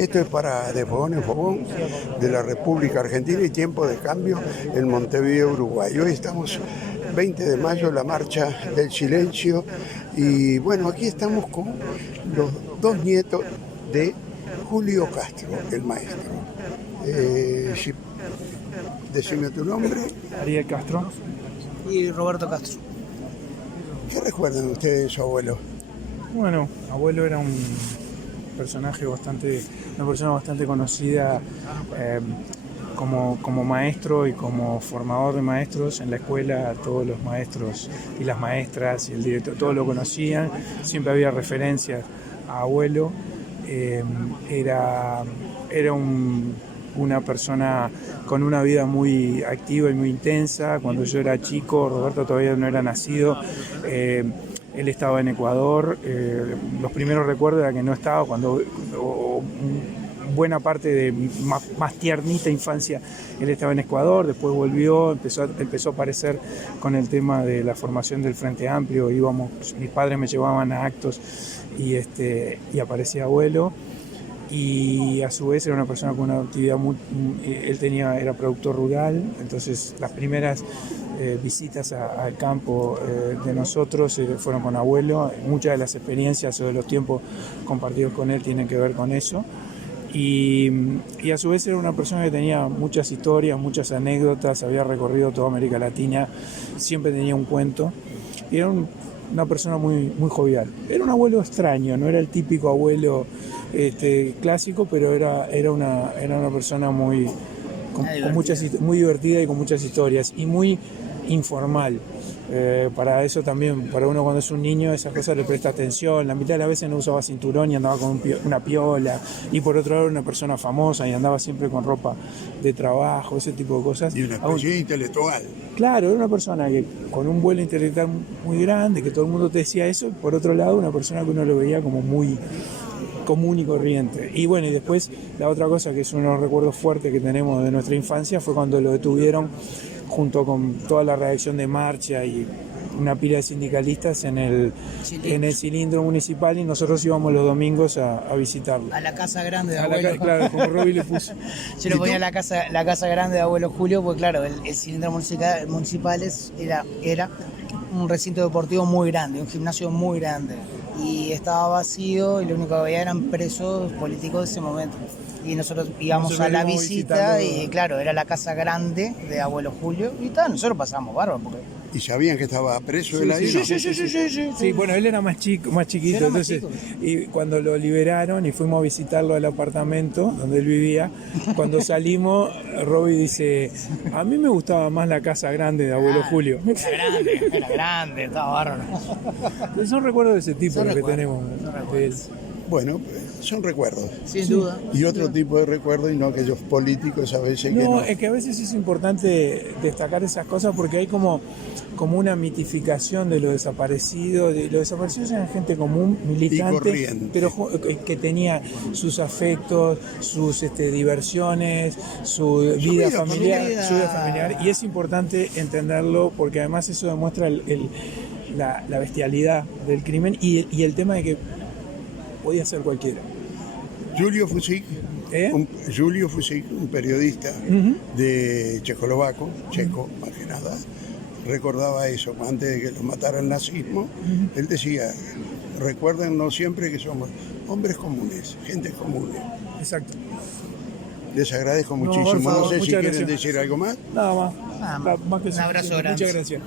Esto es para De Fogón en Fogón, de la República Argentina y Tiempo de Cambio en Montevideo, Uruguay. Hoy estamos 20 de mayo, la marcha del silencio. Y bueno, aquí estamos con los dos nietos de Julio Castro, el maestro. Decime tu nombre. Ariel Castro. Y Roberto Castro. ¿Qué recuerdan ustedes de su abuelo? Bueno, abuelo era una persona bastante conocida como maestro y como formador de maestros en la escuela. Todos los maestros y las maestras y el director, todos lo conocían. Siempre había referencias a abuelo. Era una persona con una vida muy activa y muy intensa. Cuando yo era chico, Roberto todavía no era nacido, él estaba en Ecuador. Los primeros recuerdos era que no estaba cuando buena parte de más tiernita infancia él estaba en Ecuador. Después volvió, empezó a aparecer con el tema de la formación del Frente Amplio. Mis padres me llevaban a actos y aparecía abuelo. Y a su vez era una persona con una actividad era productor rural. Entonces las primeras visitas al campo de nosotros fueron con abuelo. Muchas de las experiencias o de los tiempos compartidos con él tienen que ver con eso. Y a su vez era una persona que tenía muchas historias, muchas anécdotas, había recorrido toda América Latina, siempre tenía un cuento. Y era una persona muy, muy jovial. Era un abuelo extraño, no era el típico abuelo clásico, pero era una persona muy divertida y con muchas historias y muy informal. Para eso también, para uno cuando es un niño, esas cosas le presta atención. La mitad de las veces no usaba cinturón y andaba con una piola. Y por otro lado era una persona famosa y andaba siempre con ropa de trabajo, ese tipo de cosas. Y una expresión intelectual. Claro, era una persona que con un vuelo intelectual muy grande, que todo el mundo te decía eso. Por otro lado, una persona que uno lo veía como muy común y corriente. Y bueno, y después la otra cosa que es uno de los recuerdos fuertes que tenemos de nuestra infancia fue cuando lo detuvieron junto con toda la redacción de Marcha y una pila de sindicalistas en el cilindro municipal, y nosotros íbamos los domingos a visitarlo. A la casa grande de abuelo. Claro, como Roby le puso. Yo le ponía la casa grande de abuelo Julio, porque claro, el cilindro municipal era un recinto deportivo muy grande, un gimnasio muy grande. Y estaba vacío y lo único que había eran presos políticos de ese momento. Y nosotros íbamos a la visita y claro, era la casa grande de abuelo Julio y nosotros pasábamos bárbaro. ¿Y sabían que estaba preso él ahí? Sí, bueno, él era más chiquito, entonces, y cuando lo liberaron y fuimos a visitarlo al apartamento donde él vivía, cuando salimos, Roby dice, a mí me gustaba más la casa grande de abuelo Julio. Era grande, estaba bárbaro. Entonces son recuerdos de ese tipo que tenemos de él. Bueno, son recuerdos. Sin duda. Y otro tipo de recuerdos, y no aquellos políticos a veces que no. Es que a veces es importante destacar esas cosas porque hay como una mitificación de lo desaparecido. Los desaparecidos eran gente común, militante, pero que tenía sus afectos, sus diversiones, su vida familiar. Y es importante entenderlo porque además eso demuestra la bestialidad del crimen y el tema de que podía ser cualquiera. Julio Fusík, un periodista de checoslovaco, checo más que nada, recordaba eso, antes de que lo matara el nazismo. Él decía, recuérdennos siempre que somos hombres comunes, gente común. Exacto. Les agradezco muchísimo. No sé si quieren gracias. decir algo más. Nada más. Un abrazo grande. Muchas gracias.